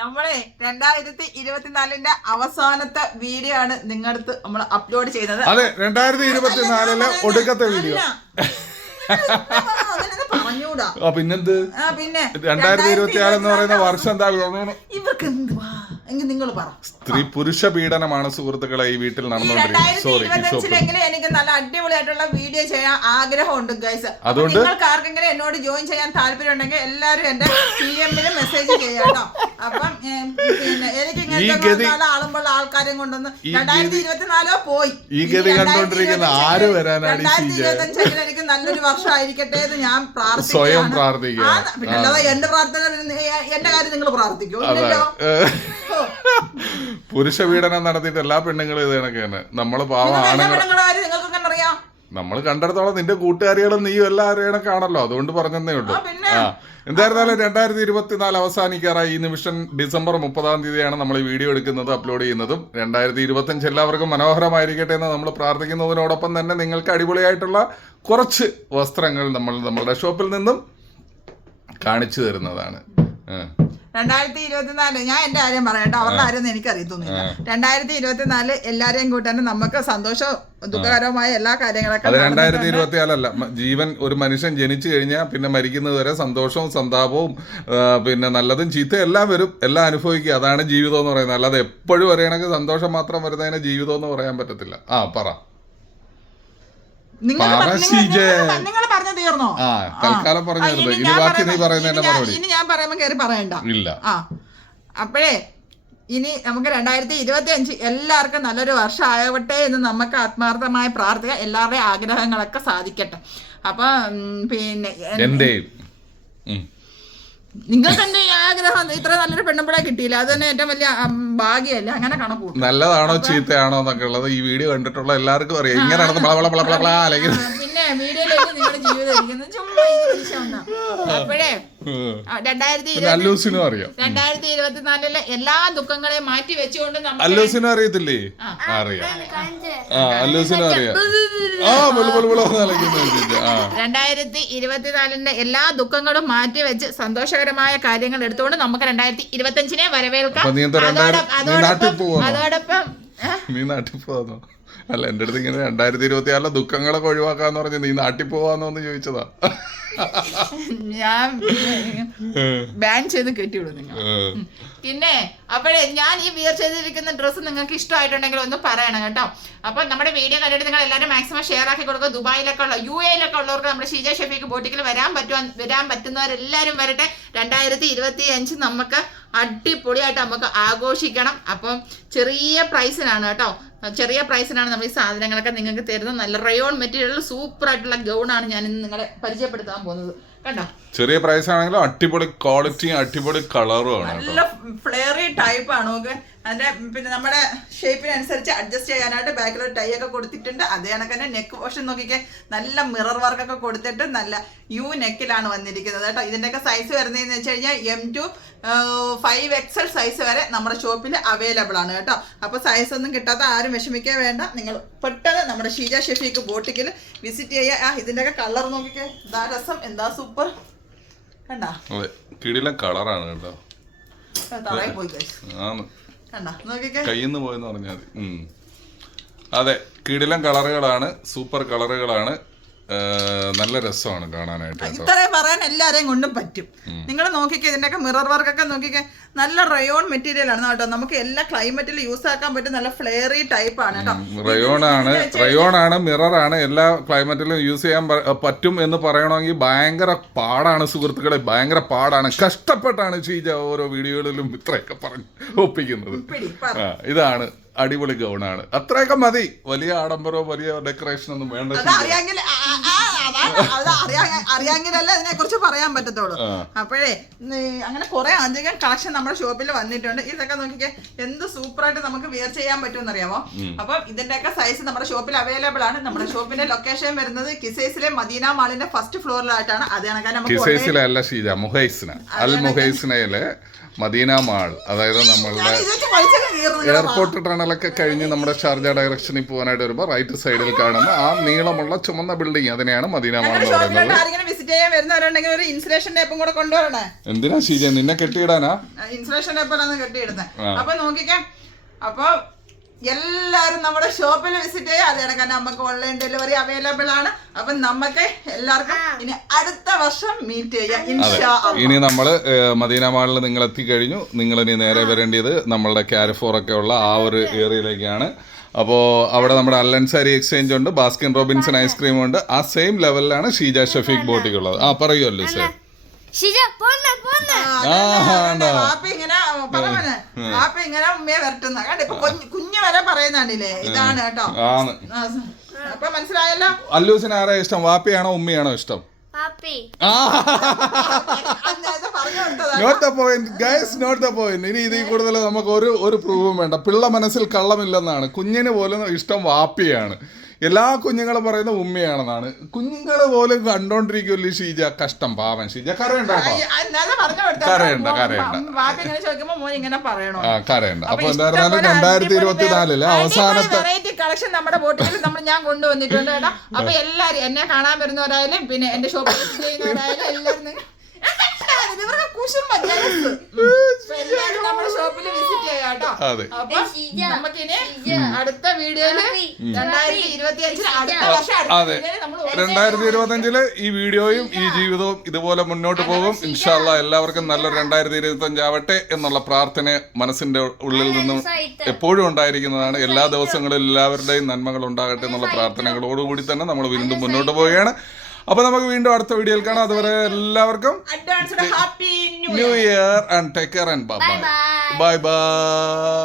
നമ്മളെ 2024 അവസാനത്തെ വീഡിയോ ആണ് നിങ്ങളടുത്ത് നമ്മൾ അപ്ലോഡ് ചെയ്യുന്നത്. അതെ, 2024 ഒടുക്കത്തെ വീഡിയോ. പറഞ്ഞൂടാ പിന്നെന്ത്, പിന്നെ 2026 എന്ന് പറയുന്ന വർഷം എന്താ ഇവർക്ക് എന്തുവാ എങ്കിൽ നിങ്ങൾ പറ. സ്ത്രീ പുരുഷ പീഡനമാണ് സുഹൃത്തുക്കളെ ഈ വീട്ടിൽ നടന്നുകൊണ്ടിരിക്കുന്നത്. എനിക്ക് നല്ല അടിപൊളിയായിട്ടുള്ള വീഡിയോ ചെയ്യാൻ ആഗ്രഹമുണ്ട് ഗൈസ്. അതുകൊണ്ട് നിങ്ങൾക്ക് ആർക്കെങ്കിലും എന്നോട് ജോയിൻ ചെയ്യാൻ താല്പര്യം ഉണ്ടെങ്കിൽ എല്ലാരും എന്റെ PM-ൽ മെസ്സേജ് ചെയ്യാട്ടോ. അപ്പം പിന്നെ എനിക്ക് ഇങ്ങനത്തെ ആളുമ്പോൾ ആൾക്കാരെയും കൊണ്ടൊന്ന് 2024 പോയി. ഈ ഗതി കണ്ടോണ്ടിരിക്കുന്ന ആര് വരാനാണ്? 2025 എനിക്ക് നല്ലൊരു വർഷം ആയിരിക്കട്ടെ എന്ന് ഞാൻ സ്വയം പ്രാർത്ഥിക്കുക. പിന്നെ അല്ലാതെ എന്റെ പ്രാർത്ഥന എന്റെ കാര്യം നിങ്ങൾ പ്രാർത്ഥിക്കൂ. പുരുഷ പീഡനം നടത്തിയിട്ട് എല്ലാ പെണ്ണുങ്ങളും ഇത് കണക്കാണ്. നമ്മള് പാവം ആണുങ്ങൾ, നമ്മൾ കണ്ടെടുത്തോളം നിന്റെ കൂട്ടുകാരികളും നീയും എല്ലാവരും കണക്കാണല്ലോ, അതുകൊണ്ട് പറഞ്ഞതേ ഉള്ളൂ. എന്തായിരുന്നാലും 2024 അവസാനിക്കാറായി. ഈ നിമിഷം ഡിസംബർ 30 നമ്മൾ ഈ വീഡിയോ എടുക്കുന്നത്, അപ്ലോഡ് ചെയ്യുന്നതും. 2025 എല്ലാവർക്കും മനോഹരമായിരിക്കട്ടെ എന്ന് നമ്മൾ പ്രാർത്ഥിക്കുന്നതിനോടൊപ്പം തന്നെ നിങ്ങൾക്ക് അടിപൊളിയായിട്ടുള്ള കുറച്ച് വസ്ത്രങ്ങൾ നമ്മളുടെ ഷോപ്പിൽ നിന്നും കാണിച്ചു തരുന്നതാണ്. 2024 ഞാൻ എന്റെ കാര്യം പറയട്ടെ, അവരുടെ കാര്യം എനിക്ക് അറിയത്തൊന്നുമില്ല. 2024 എല്ലാരെയും കൂട്ടാൻ നമുക്ക് സന്തോഷവും ദുഃഖകരമായ എല്ലാ കാര്യങ്ങളൊക്കെ. അത് 2024 ജീവൻ ഒരു മനുഷ്യൻ ജനിച്ചു കഴിഞ്ഞാൽ പിന്നെ മരിക്കുന്നത് വരെ സന്തോഷവും സന്താപവും പിന്നെ നല്ലതും ചീത്തയും എല്ലാം വരും, എല്ലാം അനുഭവിക്കുക. അതാണ് ജീവിതം എന്ന് പറയുന്നത്. അല്ലാതെ എപ്പോഴും ഒരേണക്ക് സന്തോഷം മാത്രം വരുന്നതിനെ ജീവിതം എന്ന് പറയാൻ പറ്റത്തില്ല. പറ. നിങ്ങൾ പറഞ്ഞു തീർന്നോ? തൽക്കാലം പറഞ്ഞു തീർന്നു. ഇനി ബാക്കി നീ പറയുന്നതിന്റെ മറുപടി. ഇനി ഞാൻ പറയുമ്പോ കയറി പറയണ്ട. ഇല്ല. അപ്പോഴേ ഇനി നമുക്ക് 2025 എല്ലാവർക്കും നല്ലൊരു വർഷം ആവട്ടെ എന്ന് നമുക്ക് ആത്മാർത്ഥമായി പ്രാർത്ഥിക്കാം. എല്ലാവരുടെയും ആഗ്രഹങ്ങളൊക്കെ സാധിക്കട്ടെ. അപ്പൊ പിന്നെ നിങ്ങൾക്ക് എന്റെ ആഗ്രഹം ഇത്ര നല്ലൊരു പെണ്ണുമ്പിളെ കിട്ടിയില്ല, അത് തന്നെ ഏറ്റവും വലിയ ഭാഗ്യമല്ല. അങ്ങനെ കണക്കൂട്ടും. നല്ലതാണോ ചീത്തയാണോ എന്നൊക്കെ ഉള്ളത് ഈ വീഡിയോ കണ്ടിട്ടുള്ള എല്ലാവർക്കും അറിയാം. ഇങ്ങനെ പിന്നെ വീഡിയോയിലേക്ക് നിങ്ങളുടെ ജീവിതം ഇരിക്കുന്നത് ചുമ്മാ അപ്പോഴേ 2024 എല്ലാ ദുഃഖങ്ങളെയും മാറ്റി വെച്ചുകൊണ്ട് അല്ലൂസിനും അറിയത്തില്ലേ? അറിയാം, അല്ലൂസിനും അറിയാം. 2024 എല്ലാ ദുഃഖങ്ങളും മാറ്റി വെച്ച് സന്തോഷകരമായ കാര്യങ്ങൾ എടുത്തുകൊണ്ട് നമുക്ക് 2025 വരവേൽക്കാം. അതോടൊപ്പം നീ നാട്ടിൽ പോവാന്നോ? അല്ല, എന്റെ അടുത്ത് ഇങ്ങനെ 2024 ദുഃഖങ്ങളൊക്കെ ഒഴിവാക്കാന്ന് പറഞ്ഞ് നീ നാട്ടിൽ പോവാന്നോന്ന് ചോദിച്ചതാ. ഞാൻ ബാൻ ചെയ്ത് കെട്ടിവിടും നിങ്ങൾ. പിന്നെ അപ്പോഴേ ഞാൻ ഈ വിയർ ചെയ്തിരിക്കുന്ന ഡ്രസ്സ് നിങ്ങൾക്ക് ഇഷ്ടമായിട്ടുണ്ടെങ്കിൽ ഒന്ന് പറയണം കേട്ടോ. അപ്പൊ നമ്മുടെ വീഡിയോ കണ്ടിട്ട് നിങ്ങൾ എല്ലാവരും മാക്സിമം ഷെയർ ആക്കി കൊടുക്കുക. ദുബായിലൊക്കെ ഉള്ള UAE-ലൊക്കെ ഉള്ളവർക്ക് നമ്മുടെ ഷീജ ഷെഫീക്ക് ബോട്ടിക്കിൽ വരാൻ പറ്റുന്നവരെല്ലാവരും വരട്ടെ. 2025 നമുക്ക് അടിപൊളിയായിട്ട് നമുക്ക് ആഘോഷിക്കണം. അപ്പം ചെറിയ പ്രൈസിനാണ് കേട്ടോ, ചെറിയ പ്രൈസിനാണ് നമ്മൾ ഈ സാധനങ്ങളൊക്കെ നിങ്ങൾക്ക് തരുന്നത്. നല്ല റയോൺ മെറ്റീരിയൽ സൂപ്പർ ആയിട്ടുള്ള ഗൗണാണ് ഞാൻ ഇന്ന് നിങ്ങളെ പരിചയപ്പെടുത്താൻ പോകുന്നത്. കണ്ടോ, ചെറിയ പ്രൈസ് ആണെങ്കിലും അടിപൊളി ക്വാളിറ്റിയും അടിപൊളി കളറും ആണ്. നല്ല ഫ്ലെയറി ടൈപ്പ് ആണ്. ഓക്കെ, അതിന്റെ പിന്നെ നമ്മുടെ ഷേപ്പിനനുസരിച്ച് അഡ്ജസ്റ്റ് ചെയ്യാനായിട്ട് ബാക്കിലൊരു ടൈ ഒക്കെ കൊടുത്തിട്ടുണ്ട്. അതേ കണക്ക് തന്നെ നെക്ക് പോർഷൻ നോക്കിക്കേ, നല്ല മിറർ വർക്കൊക്കെ കൊടുത്തിട്ട് നല്ല നെക്കിലാണ് വന്നിരിക്കുന്നത് കേട്ടോ. ഇതിന്റെയൊക്കെ സൈസ് വരുന്നതെന്ന് വെച്ച് കഴിഞ്ഞാൽ M to 5XL സൈസ് വരെ നമ്മുടെ ഷോപ്പിൽ അവൈലബിൾ ആണ് കേട്ടോ. അപ്പൊ സൈസ് ഒന്നും കിട്ടാത്ത ആരും വിഷമിക്കാൻ വേണ്ട, നിങ്ങൾ പെട്ടെന്ന് നമ്മുടെ ഷീജ ഷെഫീക്ക് ബോട്ടിക്കിൽ വിസിറ്റ് ചെയ്യുക. ഇതിന്റെയൊക്കെ കളർ നോക്കിക്കേ, എന്താ രസം, എന്താ സൂപ്പർ. കണ്ടാ, കിടിലൻ കളറാണ് കേട്ടോ. തറയിൽ പോയി നോക്കിക്കേ, കയ്യിന്ന് പോയെന്ന് പറഞ്ഞാൽ മതി. അതെ, കിടിലൻ കളറുകളാണ്, സൂപ്പർ കളറുകളാണ്, നല്ല രസമാണ് കാണാനായിട്ട്. ഇത്രയും പറയാൻ എല്ലാരെയും കൊണ്ടും പറ്റും. നിങ്ങൾ നോക്കിക്കേ, ഇതിന്റെയൊക്കെ മിറർ വർക്കൊക്കെ നോക്കിക്കേ, നല്ല റയോൺ മെറ്റീരിയൽ ആണ് കേട്ടോ. നമുക്ക് എല്ലാ ക്ലൈമറ്റിലും യൂസ് ആക്കാൻ പറ്റും. നല്ല ഫ്ലെയറി ടൈപ്പ് ആണ് കേട്ടോ. റയോൺ ആണ്, മിറർ ആണ്, എല്ലാ ക്ലൈമറ്റിലും യൂസ് ചെയ്യാൻ പറ്റും എന്ന് പറയണമെങ്കിൽ ഭയങ്കര പാടാണ് സുഹൃത്തുക്കളെ, ഭയങ്കര പാടാണ്. കഷ്ടപ്പെട്ടാണ് ഷീജ ഓരോ വീഡിയോകളിലും ഇത്രയൊക്കെ പറഞ്ഞ് ഒപ്പിക്കുന്നത്. ഇതാണ് അടിപൊളി ഗൗണാണ്, അത്രയൊക്കെ മതി. വലിയ ആഡംബരവും വലിയ ഡെക്കറേഷൻ ഒന്നും വേണ്ട. അറിയാമെങ്കിലല്ലേ അതിനെ കുറിച്ച് പറയാൻ പറ്റത്തുള്ളൂ. അപ്പോഴേ അങ്ങനെ കുറെ അധികം കളക്ഷൻ നമ്മുടെ ഷോപ്പിൽ വന്നിട്ടുണ്ട്. ഇതൊക്കെ നോക്കിക്കേ, എന്ത് സൂപ്പറായിട്ട് നമുക്ക് വിയർ ചെയ്യാൻ പറ്റുമെന്ന് അറിയാമോ. അപ്പം ഇതിന്റെയൊക്കെ സൈസ് നമ്മുടെ ഷോപ്പിൽ അവൈലബിൾ ആണ്. നമ്മുടെ ഷോപ്പിന്റെ ലൊക്കേഷൻ വരുന്നത് കിസൈസിലെ മദീന മാളിന്റെ ഫസ്റ്റ് ഫ്ലോറിലായിട്ടാണ്. അത് കണക്കാൻ മുഹൈസിനയിലെ മദീന മാൾ, അതായത് നമ്മളുടെ എയർപോർട്ട് ടണലൊക്കെ കഴിഞ്ഞ് നമ്മുടെ ഷാർജ ഡയറക്ഷനിൽ പോകാനായിട്ട് വരുമ്പോൾ റൈറ്റ് സൈഡിൽ കാണുന്ന ആ നീളമുള്ള ചുമന്ന ബിൽഡിംഗ്, അതിനെയാണ് മദീന മാൾ എന്ന് പറയുന്നത്. വിസിറ്റ് ചെയ്യാൻ വരുന്നവരുണ്ടെങ്കിൽ ഒരു ഇൻസുലേഷൻ ടേപ്പും കൂടെ കൊണ്ടുവരണേ. എന്തിനാ ഷീജ നിന്നെ കെട്ടിയിടാനാ? ഇൻസുലേഷൻ ടേപ്പിലാണ് കെട്ടിയിടുന്നത്. അപ്പൊ നോക്കിക്കാം. അപ്പൊ എല്ലാരും നമ്മുടെ ഷോപ്പിൽ വിസിറ്റ് ചെയ്യാം. അത് കണക്കാൻ നമുക്ക് ഓൺലൈൻ ഡെലിവറി അവൈലബിൾ ആണ്. അപ്പൊ നമുക്ക് എല്ലാവർക്കും ഇനി അടുത്ത വർഷം മീറ്റ് ചെയ്യാം ഇൻഷാ അല്ലാഹ്. ഇനി നമ്മള് മദീന മാളിൽ നിങ്ങൾ എത്തിക്കഴിഞ്ഞു. നിങ്ങൾ ഇനി നേരെ വരേണ്ടത് നമ്മളുടെ കാരിഫോർ ഒക്കെ ഉള്ള ആ ഒരു ഏരിയയിലേക്കാണ്. അപ്പോൾ അവിടെ നമ്മുടെ അല്ലൻസാരി എക്സ്ചേഞ്ച് ഉണ്ട്, ബാസ്കിൻ റോബിൻസൺ ഐസ്ക്രീം ഉണ്ട്. ആ സെയിം ലെവലിലാണ് ഷീജ ഷഫീഖ് ബോട്ടിക് ഉള്ളത്. പറയുമല്ലോ സർ. ഇങ്ങനെ ഉമ്മയെ വരട്ടുന്ന കണ്ടിപ്പോ കുഞ്ഞു വരെ പറയുന്നുണ്ടല്ലേ. ഇതാണ് കേട്ടോ. അപ്പൊ മനസ്സിലായല്ലോ. അല്ലൂസിന് ആരാ ഇഷ്ടം, വാപ്പിയാണോ ഉമ്മയാണോ ഇഷ്ടം? Note the point guys, note the point. ഇനി ഇതിൽ കൂടുതൽ നമുക്ക് ഒരു പ്രൂവും വേണ്ട. പിള്ള മനസ്സിൽ കള്ളമില്ലെന്നാണ്. കുഞ്ഞിന് പോലും ഇഷ്ടം വാപ്പിയാണ്. എല്ലാ കുഞ്ഞുങ്ങളും പറയുന്നത് ഉമ്മയാണെന്നാണ്. കുഞ്ഞുങ്ങള് പോലും കണ്ടോണ്ടിരിക്കുമല്ലോ ഷീജ. കഷ്ടം, പാവൻ ഷീജ. കരയണ്ട കരയണ്ട കരയണ്ട. അപ്പൊ എന്തായിരുന്നാലും 2024 അവസാനത്തെ വെറൈറ്റി കളക്ഷൻ നമ്മുടെ ബോട്ടിൽ ഞാൻ കൊണ്ടുവന്നിട്ടുണ്ട് കേട്ടോ. അപ്പൊ എല്ലാരും എന്നെ കാണാൻ വരുന്നവരായാലും പിന്നെ എന്റെ ഷോപ്പിൽ ചെയ്യുന്നവരായാലും എല്ലാവരും നമ്മുടെ ഷോപ്പിൽ വിസിറ്റ് ചെയ്യാം കേട്ടോ. അപ്പൊ നമുക്കിനി അടുത്ത വീഡിയോയില് 2025 അടുത്ത വർഷം അതെ 2025 ഈ വീഡിയോയും ഈ ജീവിതവും ഇതുപോലെ മുന്നോട്ട് പോകും ഇൻഷാ അല്ലാഹ്. എല്ലാവർക്കും നല്ലൊരു 2025 ആവട്ടെ എന്നുള്ള പ്രാർത്ഥന മനസ്സിന്റെ ഉള്ളിൽ നിന്നും എപ്പോഴും ഉണ്ടായിരിക്കുന്നതാണ്. എല്ലാ ദിവസങ്ങളിലും എല്ലാവരുടെയും നന്മകൾ ഉണ്ടാകട്ടെ എന്നുള്ള പ്രാർത്ഥനകളോടുകൂടി തന്നെ നമ്മൾ വീണ്ടും മുന്നോട്ട് പോവുകയാണ്. അപ്പൊ നമുക്ക് വീണ്ടും അടുത്ത വീഡിയോയിൽ കാണാം. അതുവരെ എല്ലാവർക്കും happy new year and take care and bye bye.